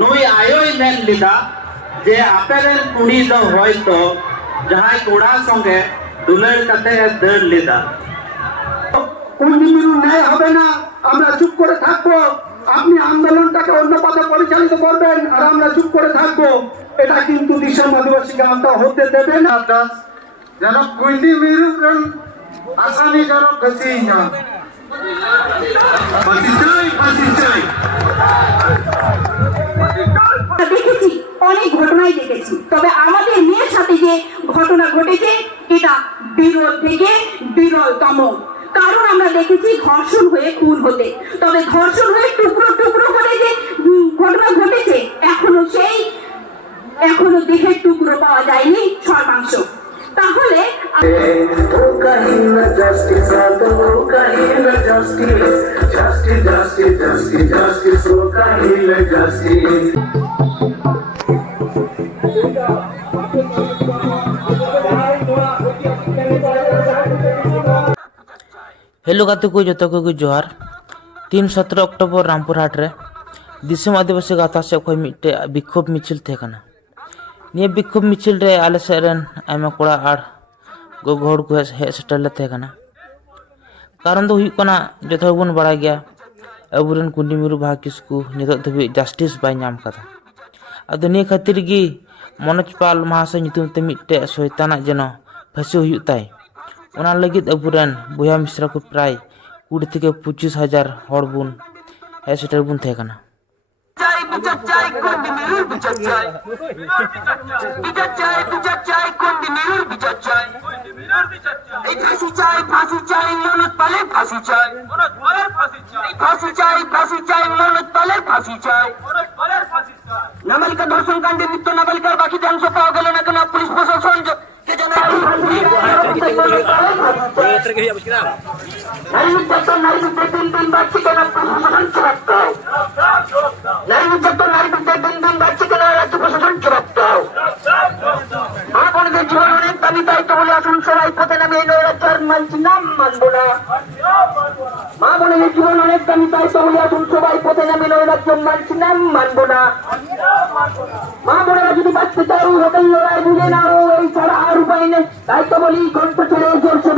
নুই আয়োই মেন লিদা যে আপেলের কুড়ি দ হয়তো, যাহাই কোড়ার সঙ্গে দুলার কাতে দৌড় লিদা। কুঞ্জিমিরু ন্যায় হবে না, আমরা চুপ করে থাকব। আপনি আন্দোলনটাকে অন্য পথে পরিচালিত করবেন, আর আমরা চুপ করে থাকব। এটা কিন্তু দিশম আদিবাসীকে আমরা হতে দেবে না। atas janok kuindi miru kan asani janok ফাঁসি চাই ফাঁসি চাই। দেখেছি অনেক ঘটনাই দেখেছি। তবে আমাদের মেয়ের সাথে যে ঘটনা ঘটেছে, এটা বিরল থেকে বিরলতম। কারণ আমরা দেখেছি ধর্ষণ হয়ে খুন হতে। তবে ধর্ষণ হয়ে টুকরো টুকরো করে যে ঘটনা ঘটেছে, এখনও সেই, এখনও দেহের টুকরো পাওয়া যায়নি সর্বাংশ। তাহলে हेलो गाते को जत को जोहार তিন সতেরো অক্টোবর রামপুরহাট রে দিশম আদিবাসী গাথা ᱥᱮ ᱠᱷᱚᱡ ᱢᱤᱫᱴᱮᱡ ᱵᱤᱠᱷᱳᱯ ᱢᱤᱪᱷᱤᱞ ᱛᱟᱦᱮᱸ ᱠᱟᱱᱟ ᱱᱤᱭᱟᱹ ᱵᱤᱠᱷᱳᱯ ᱢᱤᱪᱷᱤᱞ ᱨᱮ ᱟᱞᱮ ᱥᱮᱫ ᱨᱮᱱ ᱟᱭᱢᱟ ᱠᱚᱲᱟ ᱟᱨ ᱜᱚᱜᱚ ᱦᱚᱲ ᱠᱚ ᱦᱮᱡ ᱥᱮᱴᱮᱨ ᱞᱮ ᱛᱟᱦᱮᱸ ᱠᱟᱱᱟ ᱠᱟᱨᱚᱱ ᱫᱚ ᱦᱩᱭᱩᱜ ᱠᱟᱱᱟ ᱡᱚᱛᱚ ᱦᱚᱲ ᱵᱚᱱ ᱵᱟᱲᱟᱭ ᱜᱮᱭᱟ ᱟᱵᱚᱨᱮᱱ ᱠᱩᱱᱰᱤ ᱢᱤᱨᱩ ᱵᱟᱦᱟ ᱠᱤᱥᱠᱩ ᱱᱤᱛᱚᱜ ᱫᱷᱟᱹᱵᱤᱡ ᱡᱟᱥᱴᱤᱥ ᱵᱟᱭ ᱧᱟᱢ ᱠᱟᱫᱟ ᱟᱫᱚ ᱱᱤᱭᱟᱹ ᱠᱷᱟᱹᱛᱤᱨ ᱜᱮ ᱢᱚᱱᱳᱡ ᱯᱟᱞ ᱢᱟᱦᱟᱥᱚᱭ ᱧᱩᱛᱩᱢ ᱛᱮ ᱥᱚᱭᱛᱟᱱᱟᱜ ᱡᱮᱱᱚ ᱯᱷᱟᱹᱥᱤ ᱦᱩᱭᱩᱜ ᱛᱟᱭ ᱚᱱᱟ ᱞᱟᱹᱜᱤᱫ ᱟᱵᱚᱨᱮᱱ ᱵᱚᱭᱦᱟ ᱢᱤᱥᱨᱟ ᱠᱚ ᱯᱨᱟᱭ ᱠᱩᱲᱤ ᱛᱷᱮᱠᱮ ᱦᱟᱡᱟᱨ ᱦᱚᱲ ᱵᱚᱱ ᱦᱮᱡ ᱥᱮᱴᱮᱨ ᱵᱚᱱ ᱛᱟᱦᱮᱸ ᱠᱟᱱᱟ বিচার চাই কোনটি মিরুর বিচার চাই বিচার চাই বিচার চাই কোনটি মিরুর বিচার চাই এই ফাঁসি চাই ফাঁসি চাই মনত পালের ফাঁসি চাই ফাঁসি চাই ফাঁসি চাই মনত পালের ফাঁসি চাই নাবালিকা ধর্ষণ কাণ্ডে মৃত্যু নাবালিকার বাকি অংশ পাওয়া গেল না কেন আসুন সবাই পথে নামে নৈরাজ্য মানছি নাম মানবো না। মা বোনেরা যদি বাঁচতে চাও, হোটেল লড়াই বুঝে নাও, এই ছাড়া আর উপায় নেই। তাই তো বলি, কণ্ঠ ছেড়ে জোরসে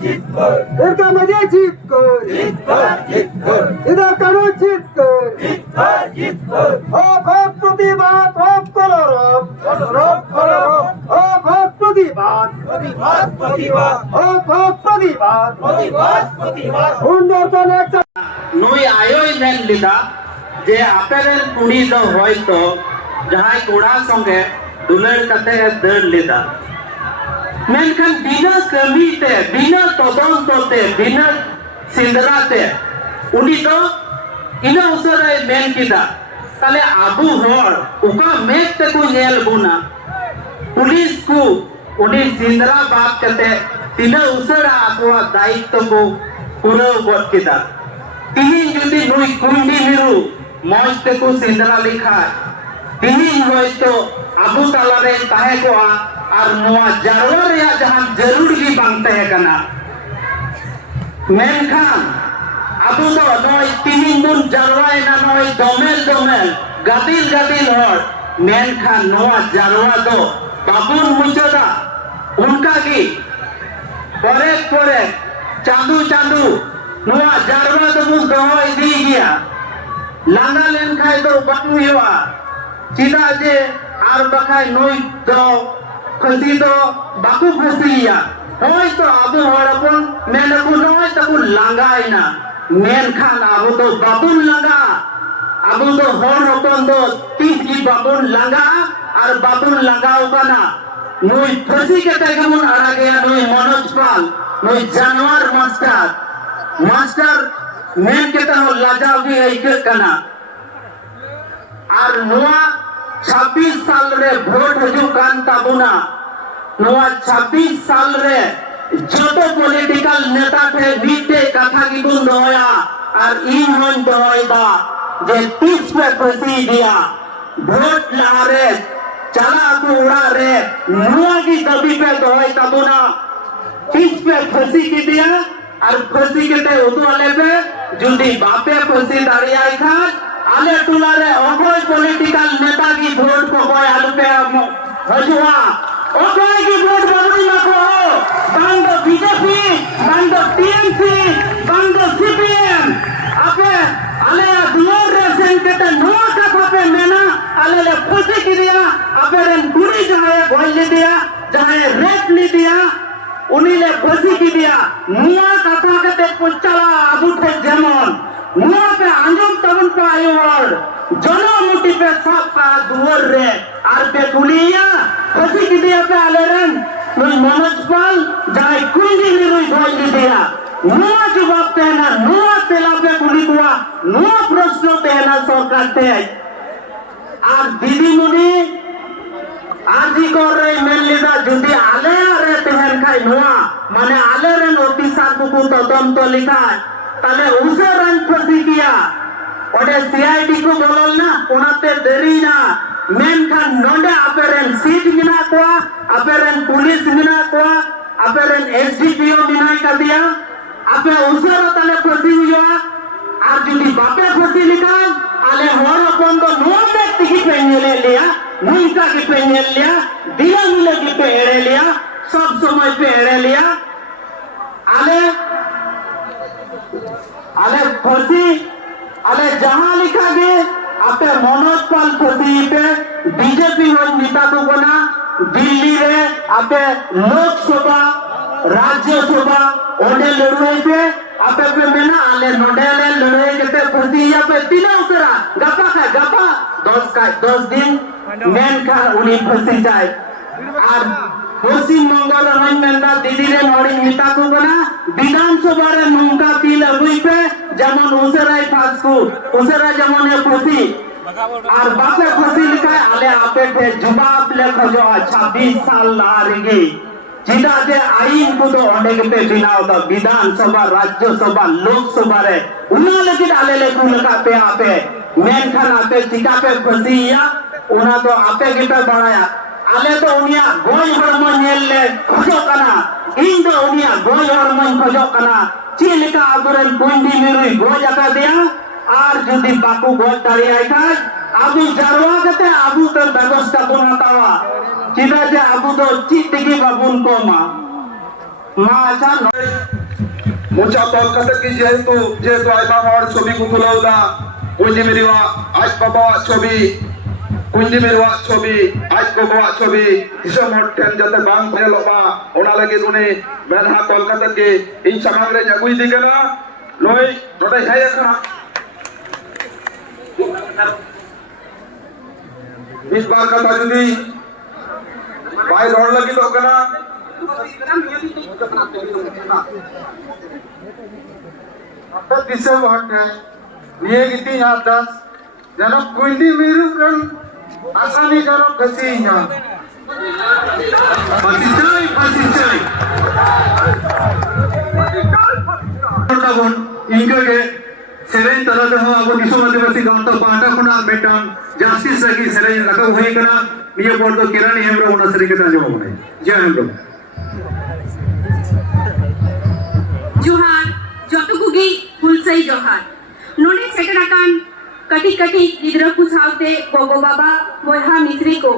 ঠিক কর এরকা মজে ঠিক কর এটা কেন ঠিক কর অঘট প্রতিবাদ অফ কলরব। অঘট প্রতিবাদ। অঘট প্রতিবাদ। সুন্দরবন একটা নুই আয়োই মেন লিদা যে আপেলের কুড়ি দ হয়তো যাহাই কোড়ার সঙ্গে দুলার কাতে দৌড় লিদা mention বিনা কমিতে বিনা তদন্ততে বিনা সিন্দরাতে উনি তো ইনা উসারায় মেন কিনা তাহলে আবু হর উকা মেঘ তেকু নেল বুনা পুলিশ কু উনি সিন্দরা বাদ কাতে তিনা উসারা আকোয়া দায়িত্ব কু পুরো গট কিনা তিনি যদি নুই কুন্ডি মিরু মজ তেকু সিন্দরা লিখা তিনি হয়তো আবু তালারে তাহে কোয়া আর নোয়া জারওয়া রেয়া জাহান জরুর গি বাং তাহে কানা মেনখান আবু তো নয় তিনি বুন জারওয়াই না নয়, দমেল দমেল গাদিল গাদিল হর। মেনখান নোয়া জারওয়া দো বাবুর মুচদা উনকা কি? পরে পরে চাঁদু চাঁদু। নোয়া জারওয়া দো মুন দহ ইদি গিয়া। লাঙ্গা লেন খাই দো বাবু হিওয়া। চিদা যে আর বাখাই নই দো খসি দো বাকু খসিয়া হয়তো আবু হড়পন মেন আবু নয় তাবু লাঙ্গাই না। মেন খান আবু তো বাবুন লাঙ্গা, আবু তো হর দো তিস কি বাবুন লাঙ্গা আর বাবুন লাঙ্গাও কানা নুই ফাঁসি কেটে কেমন আড়াগে নুই মনোজ পাল নুই জানোয়ার মাস্টার। মাস্টার মেন কেটে হল লাজাও গি আইকে কানা আর নোয়া છવ્વીસ સાલ રે વોટ હજુ કાંતા બુના નવા છવ્વીસ સાલ રે যত পলিটিক্যাল নেতা বিটে কথা কিন্তু নয়া আর ইউনিয়ন দয়দা যে তিস পে ফসি দিয়া ভোট লারে চালা কুড়া রে নুয়া কি দাবি পে দয় তাবুনা। তিস পে ফসি কি দিয়া? আর ফসি কেতে উদু আলেবে যদি বাপে ফসি দাঁড়িয়ে আই খান আলে টুলারে অকয় পলিটিক্যাল নেতা কি ভোট কয় আলু पे হজুয়া। অকয় কি ভোট red আর পেকুলিয়া হসি কিদিয়াতে আলেরান নুই মনোজ পাল, যাই কুইন্ডি নিরুই ধোই দিয়া। নুয়া জবাব তেনা নুয়া তেলাপে কুলি কুয়া নুয়া প্রশ্ন তেনা সরকার তে আর দিদিমুনি আজি করে মেলিদা যদি আলে আরে তেহেন খাই নুয়া মানে আলে রেন অতি সাপুকু তদন্ত লিখায় তাহলে উসে রান ফসি গিয়া। ওটা সিআইডি কো বলল না, ওনাতে দেরি না। ᱢᱮᱱᱠᱷᱟᱱ ᱱᱚᱰᱮ ᱟᱯᱮᱨᱮᱱ ᱥᱤᱴ ᱢᱮᱱᱟᱜ ᱠᱚᱣᱟ ᱟᱯᱮᱨᱮᱱ ᱯᱩᱞᱤᱥ ᱢᱮᱱᱟᱜ ᱠᱚᱣᱟ ᱟᱯᱮᱨᱮᱱ ᱮᱥᱰᱤᱯᱤᱳ ᱢᱮᱱᱟᱭ ᱠᱟᱫᱮᱭᱟ ᱟᱯᱮ ᱩᱥᱟᱹᱨᱟ ᱛᱟᱞᱮ ᱯᱷᱟᱹᱥᱤ ᱦᱩᱭᱩᱜᱼᱟ ᱟᱨ ᱡᱩᱫᱤ ᱵᱟᱯᱮ ᱯᱷᱟᱹᱥᱤ ᱞᱮᱠᱷᱟᱱ ᱟᱞᱮ ᱦᱚᱲ ᱦᱚᱯᱚᱱ ᱫᱚ ᱱᱚᱣᱟ ᱢᱮᱫ ᱛᱮᱜᱮ ᱯᱮ ᱧᱮᱞᱮᱫ ᱞᱮᱭᱟ ᱱᱚᱝᱠᱟ ᱜᱮᱯᱮ ᱧᱮᱞ ᱞᱮᱭᱟ ᱫᱤᱭᱟᱹᱢ ᱞᱟᱹᱜᱤᱫ ᱯᱮ ᱮᱲᱮ ᱞᱮᱭᱟ ᱥᱚᱵ ᱥᱚᱢᱚᱭ ᱯᱮ ᱮᱲᱮ ᱞᱮᱭᱟ ᱟᱞᱮ ᱟᱞᱮ ᱯᱷᱟᱹᱥᱤ ᱟᱞᱮ ᱡᱟᱦᱟᱸ ᱞᱮᱠᱟᱜᱮ ᱟᱯᱮ ᱢᱚᱱᱚ નથી હોય નેતાદુકોના દિલ્હી રે આપણે લોકસભા રાજ્યસભા ઓને લડવાય છે આપણે પે મેના આલે નોડેલે લડવાય કે તે પૂરતી આપણે તીના ઉતરા ગપા કા ગપા દસ કા દસ દિન મેન કા ઉની ફસી જાય আর পশ্চিমবঙ্গের অন্যান্য দিদিরে নড়ি মিতাকু বনা বিধানসভার নৌকা বিল আগুইপে যেমন উসেরাই ফাঁসকু উসেরা যেমন প্রতি ফসি আর বাপে ফসি লিখায় আলে আপে ঠে জবাব লেখো जो 26 साल लारेगी যেটা যে আইন কুদো অনেক পে বিনাও দা বিধানসভা রাজ্যসভা লোকসভা রে উনা লেকিন আলে লেকু লেখা पे आपे মেনখান আপে চিকা पे ফসিয়া ওনা তো আপে গিপে বাড়ায়া আলে তো উনিয়া গই হড়ম নেললে খোঁজো কানা ইন তো উনিয়া গই হড়ম খোঁজো কানা চিলিকা আগুরেন কুন্ডি মিরুই গজ আকা দিয়া আর যদি বাপু ঘর দাঁড়িয়ে আইখান আবু জারওয়া যাতে আবুদের ব্যবস্থাপনা দেওয়া যেটা যে আবুদের চিত্তিকি বা বুন কমা মা। আছা মোচা তলকাতে কি যেহেতু যেহেতু আই বাবার ছবি কুকুলাউদা কুঞ্জি মেরিওয়া, আজ বাবা ছবি। কুঞ্জি মেরিওয়া ছবি, আজ বাবা ছবি। হিসাব হটেন যাতে বাং ফেলবা ওনা লাগে উনি মেনহা তলকাতে কি ইন সামাগ্রে জাগুই দিগেনা নই নটাই হাই এখানা इस बार का ताजली बाहेर लगी तो का अब आता तिसरे वाट है। ये किती ह्या दास जरा कोणी मिरू रण असा नाही करा कशी ᱥᱮᱨᱮᱧ ᱛᱟᱞᱟᱛᱮ ᱦᱚᱸ ᱟᱵᱚ ᱫᱤᱥᱚᱢ ᱟᱹᱫᱤᱵᱟᱹᱥᱤ ᱜᱟᱶᱛᱟ ᱯᱟᱦᱴᱟ ᱠᱷᱚᱱᱟᱜ ᱢᱤᱫᱴᱟᱝ ᱡᱟᱥᱴᱤᱥ ᱞᱟᱹᱜᱤᱫ ᱥᱮᱨᱮᱧ ᱨᱟᱠᱟᱵ ᱦᱩᱭ ᱟᱠᱟᱱᱟ ᱱᱤᱭᱟᱹ ᱯᱚᱨ ᱫᱚ ᱠᱮᱨᱟᱱᱤ ᱦᱮᱢᱵᱨᱚᱢ ᱚᱱᱟ ᱥᱮᱨᱮᱧ ᱠᱟᱛᱮ ᱟᱸᱡᱚᱢ ᱟᱵᱚᱱᱟᱭ ᱡᱟ ᱦᱮᱢᱵᱨᱚᱢ ᱡᱚᱦᱟᱨ ᱡᱚᱛᱚ ᱠᱚᱜᱮ ᱦᱩᱞᱥᱟᱹᱭ ᱡᱚᱦᱟᱨ ᱱᱚᱰᱮ ᱥᱮᱴᱮᱨ ᱟᱠᱟᱱ ᱠᱟᱹᱴᱤᱡ ᱠᱟᱹᱴᱤᱡ ᱜᱤᱫᱽᱨᱟᱹ ᱠᱚ ᱥᱟᱶᱛᱮ ᱜᱚᱜᱚ ᱵᱟᱵᱟ ᱵᱚᱭᱦᱟ ᱢᱤᱥᱨᱤ ᱠᱚ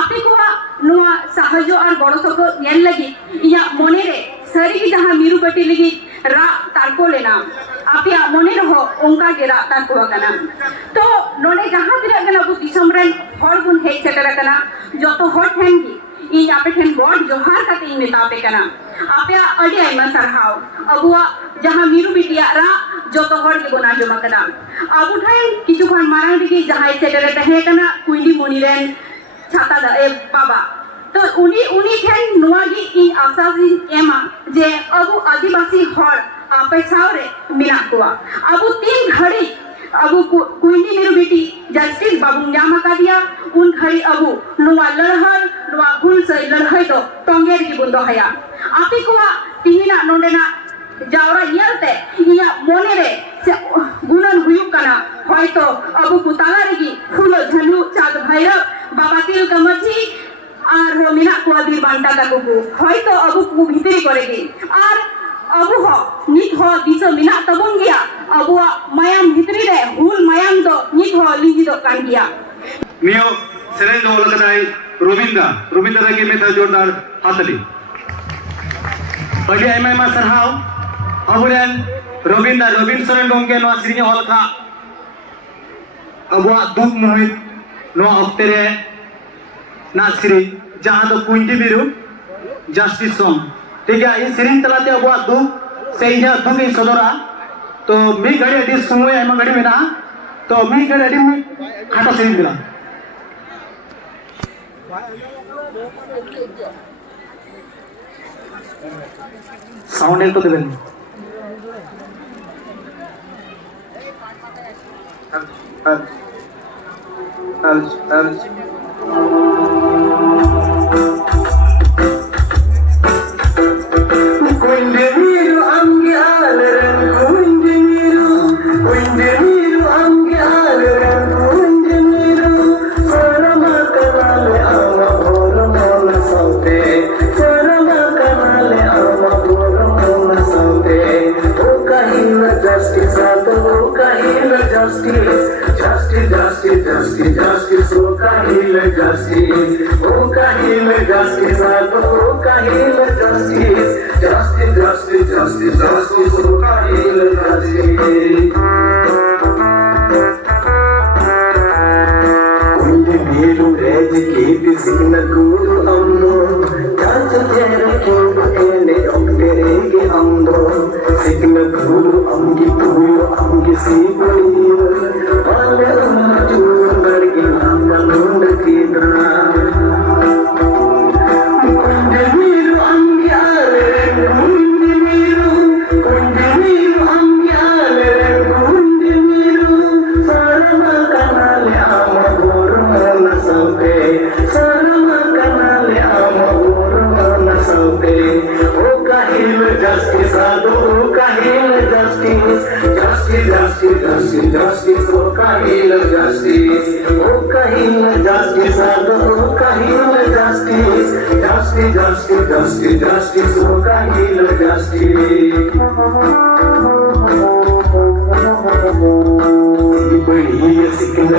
ᱟᱯᱮ ᱠᱚᱣᱟᱜ ᱱᱚᱣᱟ ᱥᱟᱦᱟᱡᱽᱡᱚ ᱟᱨ ᱜᱚᱲᱚ ᱥᱚᱯᱚᱦᱚᱫ ᱧᱮᱞ ᱞᱟᱹᱜᱤᱫ ᱤᱧᱟᱹᱜ ᱢᱚᱱᱮ ᱨᱮ ᱥᱟᱹᱨᱤᱜᱮ ᱡᱟᱦᱟᱸ ᱢᱤᱨᱩ ᱠᱟᱹᱴᱤᱡ ᱞᱟᱹᱜᱤᱫ ᱨᱟᱜ ᱛᱟᱨᱠᱚ ᱞᱮᱱᱟ ᱟᱯᱮᱭᱟᱜ ᱢᱚᱱᱮ ᱨᱮᱦᱚᱸ ᱚᱱᱠᱟ ᱜᱮ ᱨᱟᱜ ᱛᱟᱠᱚ ᱟᱠᱟᱱᱟ ᱛᱚ ᱱᱚᱰᱮ ᱡᱟᱦᱟᱸ ᱛᱤᱱᱟᱹᱜ ᱜᱮ ᱟᱵᱚ ᱫᱤᱥᱚᱢ ᱨᱮᱱ ᱦᱚᱲ ᱵᱚᱱ ᱦᱮᱡ ᱥᱮᱴᱮᱨ ᱟᱠᱟᱱᱟ ᱡᱚᱛᱚ ᱦᱚᱲ ᱴᱷᱮᱱ ᱜᱮ ᱤᱧ ᱟᱯᱮ ᱴᱷᱮᱱ ᱜᱚᱰ ᱡᱚᱦᱟᱨ ᱠᱟᱛᱮ ᱤᱧ ᱢᱮᱛᱟ ᱯᱮ ᱠᱟᱱᱟ ᱟᱯᱮᱭᱟᱜ ᱟᱹᱰᱤ ᱟᱭᱢᱟ ᱥᱟᱨᱦᱟᱣ ᱟᱵᱚᱣᱟᱜ ᱡᱟᱦᱟᱸ ᱢᱤᱨᱩ ᱵᱤᱴᱤᱭᱟᱜ ᱨᱟᱜ ᱡᱚᱛᱚ ᱦᱚᱲ ᱜᱮᱵᱚᱱ ᱟᱸᱡᱚᱢ ᱟᱠᱟᱫᱟ ᱟᱵᱚ ᱴᱷᱮᱱ ᱠᱤᱪᱷᱩ ᱠᱷᱚᱱ ᱢᱟᱲᱟᱝ ᱨᱮᱜᱮ ᱡᱟᱦᱟᱸᱭ ᱥᱮᱴᱮᱨ ᱛᱟᱦᱮᱸ ᱠᱟᱱᱟ ᱠᱩᱭᱰᱤ ᱢᱩᱱᱤ ᱨᱮᱱ ᱪᱷᱟᱛᱟ ᱫᱟ ᱵᱟᱵᱟ ᱛᱚ ᱩᱱᱤ উনি উনি ঠেন নোয়াগি ইন আশা ᱮᱢᱟ ᱡᱮ ᱟᱵᱚ ᱟᱹᱫᱤᱵᱟᱹᱥᱤ ᱦᱚᱲ आदिवासी हर पैसा रे मिना कुआ अबु तीन घड़ी. अबु कुइनी मेरू बेटी. जस्टिस बाबू जामा का दिया. उन घड़ी अबु. नुआ लड़हई नुआ हुल से लड़हई दो. तंगेर की बुंदो हया. आपी कुआ तिहिना રોવિંદા રોવિંદા રગી મેથા જોરદાર હાથલી પછી એમ એમાં સરહાવ અબુરેન રોવિંદા રોબિન્સન ગોમકે નો શ્રીની હોલખા अबुआ दुख मोहित, नो अक्ते ना सिरी जहाँ तो कुंजी बिरु जस्टिस सॉन्ग ठीक है इस सिरिंग तलाते अबुआ दुख से इजा दुख इस सदरा। तो मी गड़ी अडी सुमो एमा में ना तो मी गड़ी अधिस खाता सीरीज़ সাউন্ড একটু দেবেন Al, al. justice. Oh, Kahil justice, oh, Kahil justice. Justice, justice, justice, justice, oh, Kahil justice. మీరు రేజుకి పిసిన గూడు అమ్మో అంగీ పూలు అంగి పూలు అంగి సీ ಜಾಸ್ತಿ ಜಾಸ್ತಿ ಕಹಿಲ ಜಾಸ್ತಿ ಓ ಕಹಿಲ ಜಾಸ್ತಿ ಸಾಧ ಓ ಕಹಿಲ ಜಾಸ್ತಿ ಜಾಸ್ತಿ ಜಾಸ್ತಿ ಜಾಸ್ತಿ ಜಾಸ್ತಿ ಸೋ ಕಹಿಲ ಜಾಸ್ತಿ ಬಳಿಯ ಸಿಕ್ಕನ